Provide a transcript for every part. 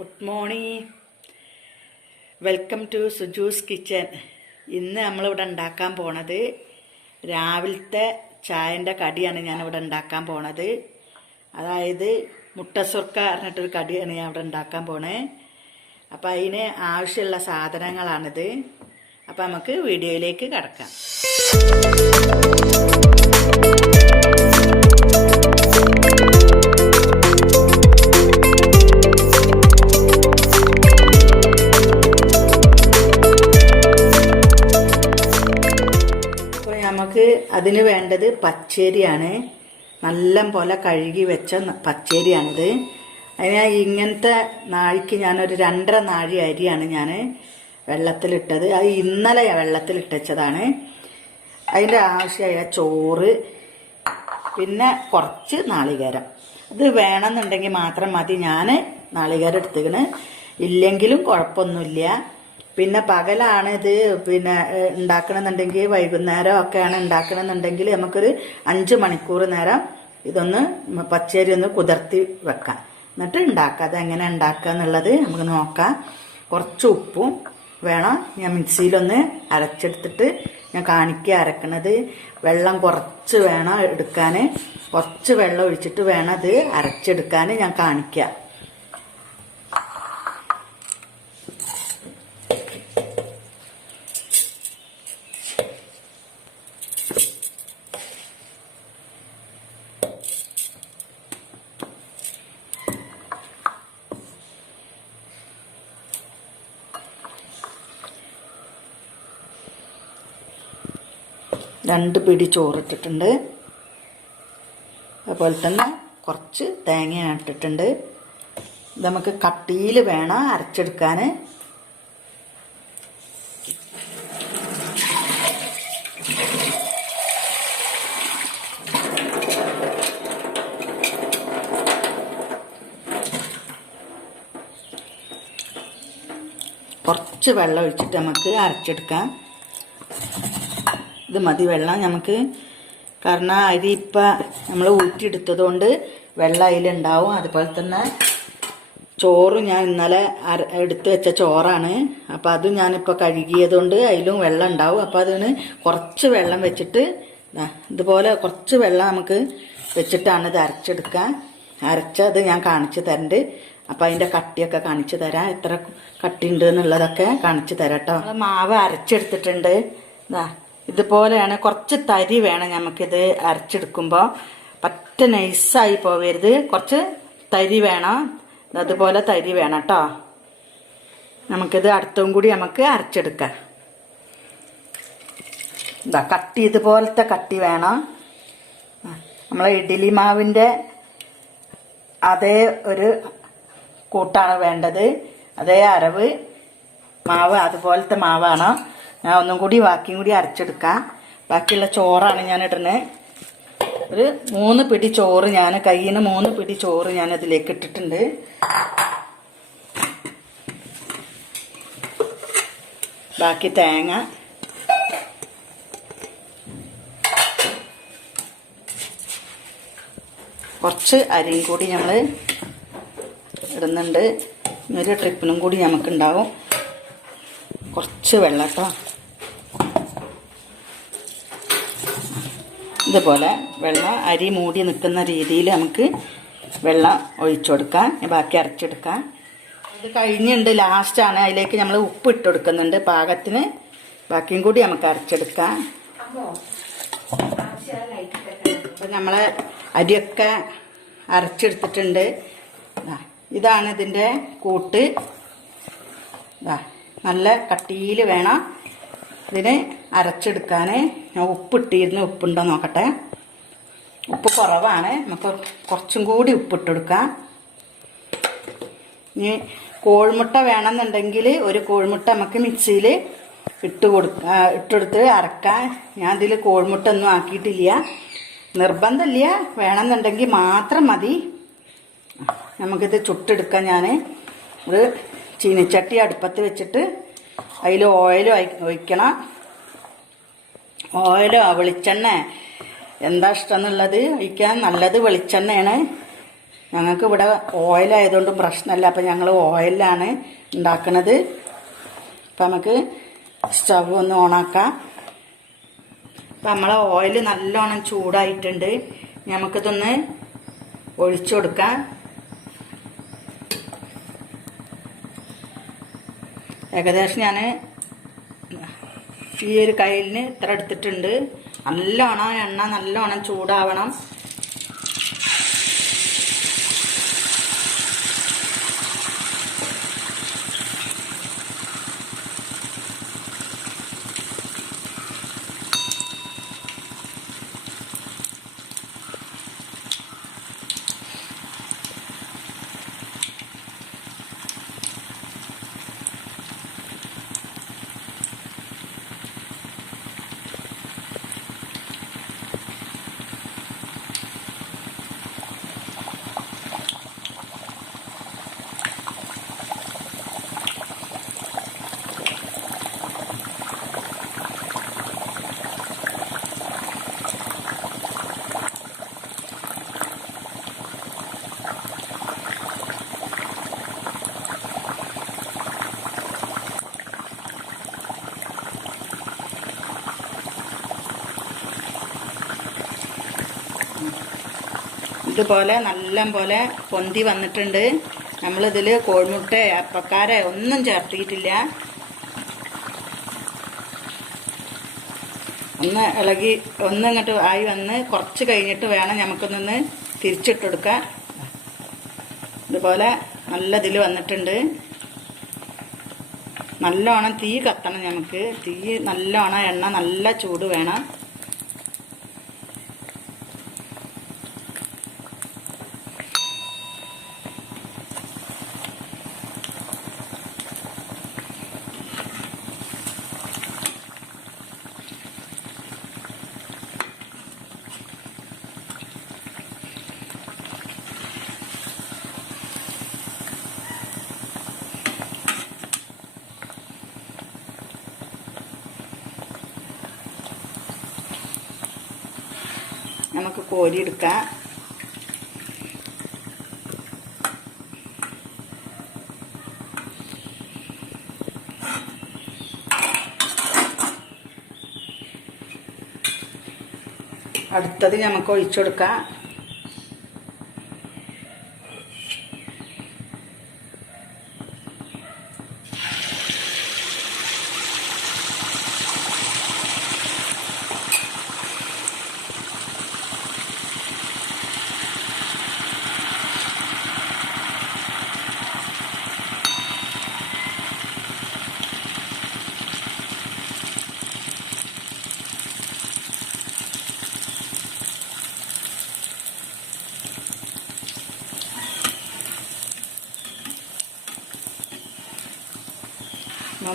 Good morning, welcome to Suju's kitchen. ഇന്ന് നമ്മളിവിടെ ഉണ്ടാക്കാൻ പോണത് രാവിലത്തെ ചായൻ്റെ കടിയാണ് ഞാനിവിടെ ഉണ്ടാക്കാൻ പോണത്. അതായത് മുട്ടസുർക്ക പറഞ്ഞിട്ടൊരു കടിയാണ് ഞാൻ ഇവിടെ ഉണ്ടാക്കാൻ പോണേ. അപ്പം അതിന് ആവശ്യമുള്ള സാധനങ്ങളാണിത്. അപ്പം നമുക്ക് വീഡിയോയിലേക്ക് കടക്കാം. നമുക്ക് അതിന് വേണ്ടത് പച്ചരിയാണ്. നല്ല പോലെ കഴുകി വെച്ച പച്ചരിയാണിത്. അതിന് ഇങ്ങനത്തെ നാഴിക്ക് ഞാനൊരു 2.5 നാഴി അരിയാണ് ഞാൻ വെള്ളത്തിലിട്ടത്. അത് ഇന്നലെ വെള്ളത്തിലിട്ടതാണ്. അതിൻ്റെ ആവശ്യമായ ചോറ്, പിന്നെ കുറച്ച് നാളികേരം. ഇത് വേണമെന്നുണ്ടെങ്കിൽ മാത്രം മതി. ഞാൻ നാളികേരം എടുത്തിക്കണ്, ഇല്ലെങ്കിലും കുഴപ്പമൊന്നുമില്ല. പിന്നെ പകലാണ് ഇത് പിന്നെ ഉണ്ടാക്കണമെന്നുണ്ടെങ്കിൽ, വൈകുന്നേരം ഒക്കെയാണ് ഉണ്ടാക്കണമെന്നുണ്ടെങ്കിൽ നമുക്കൊരു 5 മണിക്കൂർ നേരം ഇതൊന്ന് പച്ചരി ഒന്ന് കുതിർത്തി വെക്കാം, എന്നിട്ട് ഉണ്ടാക്കാം. അതെങ്ങനെ ഉണ്ടാക്കുക എന്നുള്ളത് നമുക്ക് നോക്കാം. കുറച്ച് ഉപ്പും വേണം. ഞാൻ മിക്സിയിലൊന്ന് അരച്ചെടുത്തിട്ട് ഞാൻ കാണിക്കുക അരക്കണത്. വെള്ളം കുറച്ച് വേണം എടുക്കാൻ. കുറച്ച് വെള്ളം ഒഴിച്ചിട്ട് വേണം അത് അരച്ചെടുക്കാൻ ഞാൻ കാണിക്കാം. രണ്ട് പിടി ചോറിട്ടിട്ടുണ്ട്. അതുപോലെ തന്നെ കുറച്ച് തേങ്ങ ഇട്ടിട്ടുണ്ട്. ഇത് നമുക്ക് കട്ടിയിൽ വേണം അരച്ചെടുക്കാൻ. കുറച്ച് വെള്ളം ഒഴിച്ചിട്ട് നമുക്ക് അരച്ചെടുക്കാം. ഇത് മതി വെള്ളം നമുക്ക്. കാരണം അരി ഇപ്പം നമ്മൾ ഊറ്റിയെടുത്തത് കൊണ്ട് വെള്ളം അതിലുണ്ടാവും. അതുപോലെ തന്നെ ചോറ് ഞാൻ ഇന്നലെ എടുത്ത് വെച്ച ചോറാണ്. അപ്പോൾ അതും ഞാനിപ്പോൾ കഴുകിയത് കൊണ്ട് അതിലും വെള്ളം ഉണ്ടാവും. അപ്പോൾ അതിന് കുറച്ച് വെള്ളം വെച്ചിട്ട് ഇതുപോലെ കുറച്ച് വെള്ളം നമുക്ക് വെച്ചിട്ടാണ് ഇത് അരച്ചെടുക്കുക. അരച്ചത് ഞാൻ കാണിച്ചു തരണ്ട്. അപ്പം അതിൻ്റെ കട്ടിയൊക്കെ കാണിച്ചു തരാം, എത്ര കട്ടി ഉണ്ട് എന്നുള്ളതൊക്കെ കാണിച്ചു തരാം കേട്ടോ. മാവ് അരച്ചെടുത്തിട്ടുണ്ട്. ഇതുപോലെയാണ്. കുറച്ച് തരി വേണം നമുക്കിത് അരച്ചെടുക്കുമ്പോൾ. പറ്റ നൈസായി പോവരുത്, കുറച്ച് തരി വേണം. അതുപോലെ തരി വേണം കേട്ടോ. നമുക്കിത് അടുത്തും കൂടി നമുക്ക് അരച്ചെടുക്കാം. കട്ടി ഇതുപോലത്തെ കട്ടി വേണം. നമ്മളെ ഇഡ്ഡലി മാവിൻ്റെ അതേ ഒരു കൂട്ടാണ് വേണ്ടത്, അതേ അരവ് മാവ്, അതുപോലത്തെ മാവാണ്. ഞാൻ ഒന്നും കൂടി ബാക്കിയും കൂടി അരച്ചെടുക്കാം. ബാക്കിയുള്ള ചോറാണ് ഞാൻ ഇടുന്നത്. ഒരു 3 പിടി ചോറ്, ഞാൻ കയ്യിൽ നിന്ന് 3 പിടി ചോറ് ഞാൻ അതിലേക്ക് ഇട്ടിട്ടുണ്ട്. ബാക്കി തേങ്ങ, കുറച്ച് അരിയും കൂടി നമ്മൾ ഇടുന്നുണ്ട്. ഒരു ട്രിപ്പിനും കൂടി നമുക്കുണ്ടാവും. കുറച്ച് വെള്ളം കേട്ടോ. ഇതുപോലെ വെള്ളം അരി മൂടി നിൽക്കുന്ന രീതിയിൽ നമുക്ക് വെള്ളം ഒഴിച്ചു കൊടുക്കാം. ബാക്കി അരച്ചെടുക്കാം. ഇത് കഴിഞ്ഞുണ്ട്, ലാസ്റ്റാണ്. അതിലേക്ക് നമ്മൾ ഉപ്പ് ഇട്ട് കൊടുക്കുന്നുണ്ട് പാകത്തിന്. ബാക്കിയും കൂടി നമുക്ക് അരച്ചെടുക്കാം. അപ്പം നമ്മളെ അരിയൊക്കെ അരച്ചെടുത്തിട്ടുണ്ട്. ഇതാണ് ഇതിൻ്റെ കൂട്ട്. നല്ല കട്ടിയിൽ വേണം ഇതിന് അരച്ചെടുക്കാൻ. ഞാൻ ഉപ്പിട്ടിരുന്നു, ഉപ്പുണ്ടോ നോക്കട്ടെ. ഉപ്പ് കുറവാണ്, നമുക്ക് കുറച്ചും കൂടി ഉപ്പിട്ട് കൊടുക്കാം. ഇനി കോഴിമുട്ട വേണമെന്നുണ്ടെങ്കിൽ ഒരു കോഴിമുട്ട നമുക്ക് മിക്സിയിൽ ഇട്ടെടുത്ത് അരക്കാം. ഞാൻ ഇതിൽ കോഴിമുട്ട ഒന്നും ആക്കിയിട്ടില്ല, നിർബന്ധമില്ല. വേണമെന്നുണ്ടെങ്കിൽ മാത്രം മതി. നമുക്കിത് ചുട്ടെടുക്കാം. ഞാൻ ഒരു ചീനിച്ചട്ടി അടുപ്പത്ത് വെച്ചിട്ട് അതിൽ ഓയിൽ ഒഴിക്കണം. ഓയിലോ വെളിച്ചെണ്ണ എന്താ ഇഷ്ടം എന്നുള്ളത് ഒഴിക്കാൻ. നല്ലത് വെളിച്ചെണ്ണയാണ്. ഞങ്ങൾക്ക് ഇവിടെ ഓയിലായതുകൊണ്ടും പ്രശ്നമല്ല. അപ്പം ഞങ്ങൾ ഓയിലാണ് ഉണ്ടാക്കുന്നത്. അപ്പം നമുക്ക് സ്റ്റവ് ഒന്ന് ഓണാക്കാം. അപ്പം നമ്മളെ ഓയിൽ നല്ലോണം ചൂടായിട്ടുണ്ട്. നമുക്കിതൊന്ന് ഒഴിച്ചു കൊടുക്കാം. ഏകദേശം ഞാൻ ഈ ഒരു കയ്യിലിന് ഇത്ര എടുത്തിട്ടുണ്ട്. നല്ലോണം എണ്ണ നല്ലോണം ചൂടാവണം. ഇതുപോലെ നല്ല പോലെ പൊന്തി വന്നിട്ടുണ്ട്. നമ്മളിതിൽ കോഴിമുട്ട അപ്പക്കാര ഒന്നും ചേർത്തിയിട്ടില്ല. ഒന്ന് ഇളകി ഇങ്ങോട്ട് ആയി വന്ന് കുറച്ച് കഴിഞ്ഞിട്ട് വേണം നമുക്കൊന്നൊന്ന് തിരിച്ചിട്ടെടുക്കാം. ഇതുപോലെ നല്ല ഇതിൽ വന്നിട്ടുണ്ട്. നല്ലോണം തീ കത്തണം. നമുക്ക് തീ നല്ലോണം എണ്ണ നല്ല ചൂട് വേണം. നമുക്ക് കോരിയെടുക്കാം. അടുത്തത് നമുക്ക് ഒഴിച്ചു കൊടുക്കാം.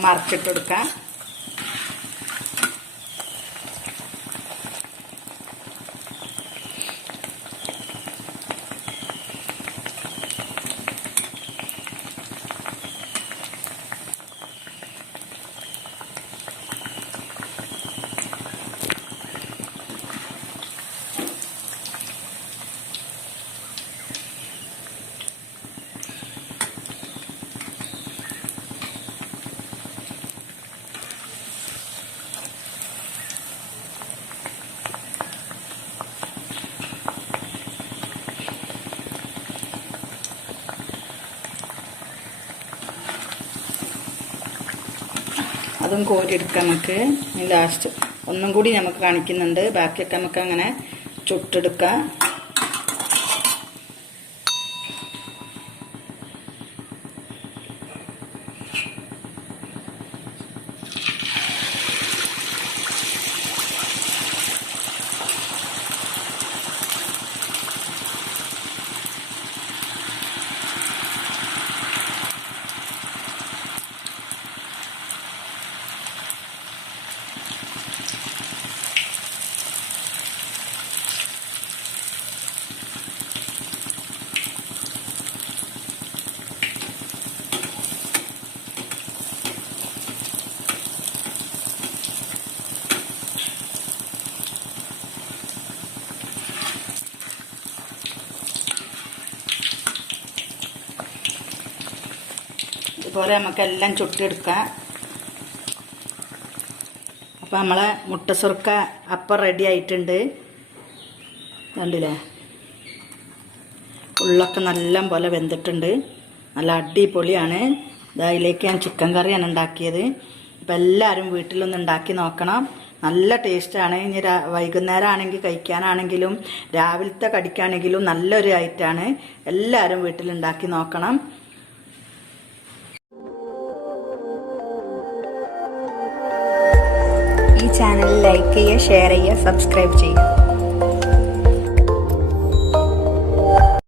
മറിച്ചിട്ട് കൊടുക്കാം. അതും കോരിയെടുക്കാം. നമുക്ക് ലാസ്റ്റ് ഒന്നും കൂടി നമുക്ക് കാണിക്കുന്നുണ്ട്. ബാക്കിയൊക്കെ നമുക്ക് അങ്ങനെ ചുട്ടെടുക്കാം. ഇതുപോലെ നമുക്കെല്ലാം ചുട്ടെടുക്കാം. അപ്പോൾ നമ്മളെ മുട്ടസുർക്ക അപ്പം റെഡി ആയിട്ടുണ്ട്. കണ്ടില്ലേ, ഉള്ളൊക്കെ നല്ല പോലെ വെന്തിട്ടുണ്ട്, നല്ല അടിപൊളിയാണ്. അതിലേക്ക് ഞാൻ ചിക്കൻ കറിയാണ് ഉണ്ടാക്കിയത്. അപ്പം എല്ലാവരും വീട്ടിലൊന്ന് ഉണ്ടാക്കി നോക്കണം, നല്ല ടേസ്റ്റാണ്. ഇനി വൈകുന്നേരം ആണെങ്കിൽ കഴിക്കാനാണെങ്കിലും രാവിലത്തെ കടിക്കാണെങ്കിലും നല്ലൊരു ഐറ്റമാണ്. എല്ലാവരും വീട്ടിലുണ്ടാക്കി നോക്കണം. ഈ ചാനൽ ലൈക്ക് ചെയ്യുക, ഷെയർ ചെയ്യുക, സബ്സ്ക്രൈബ് ചെയ്യുക.